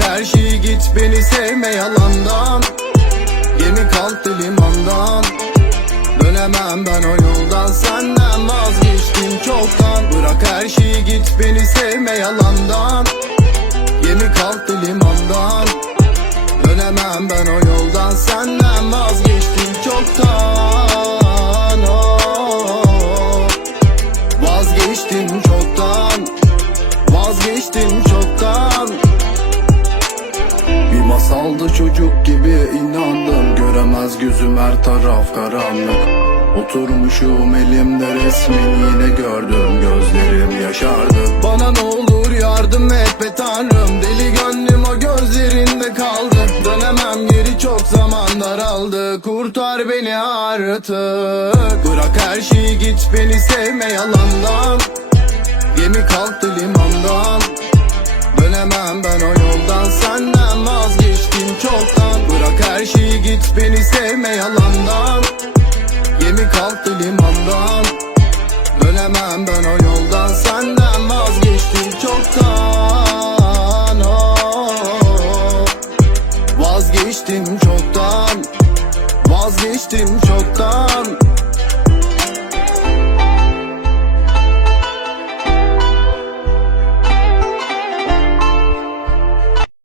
her şeyi git beni sevme yalandan. Gemi kalktı limandan. Dönemem ben o yoldan Senden vazgeçtim çoktan. Bırak her şeyi git beni sevme yalandan. Gemi kalktı limandan. Dönemem ben o yoldan Senden vazgeçtim çoktan. Oh. Vazgeçtim çoktan. Vazgeçtim Bir masaldı çocuk gibi inandım. Göremez gözüm her taraf karanlık. Oturmuşum elimde resmin yine gördüm Gözlerim yaşardı. Bana ne olur yardım et be tanrım. Deli gönlüm o gözlerinde kaldı. Dönemem geri çok zaman daraldı. Kurtar beni artık. Bırak her şeyi git beni sevme yalandan. Gemi kalktı limandan. Dönemem ben o sevme yalandan Gemi kalktı limandan Dönemem ben o yoldan Senden vazgeçtim çoktan. Oh. Vazgeçtim çoktan Vazgeçtim çoktan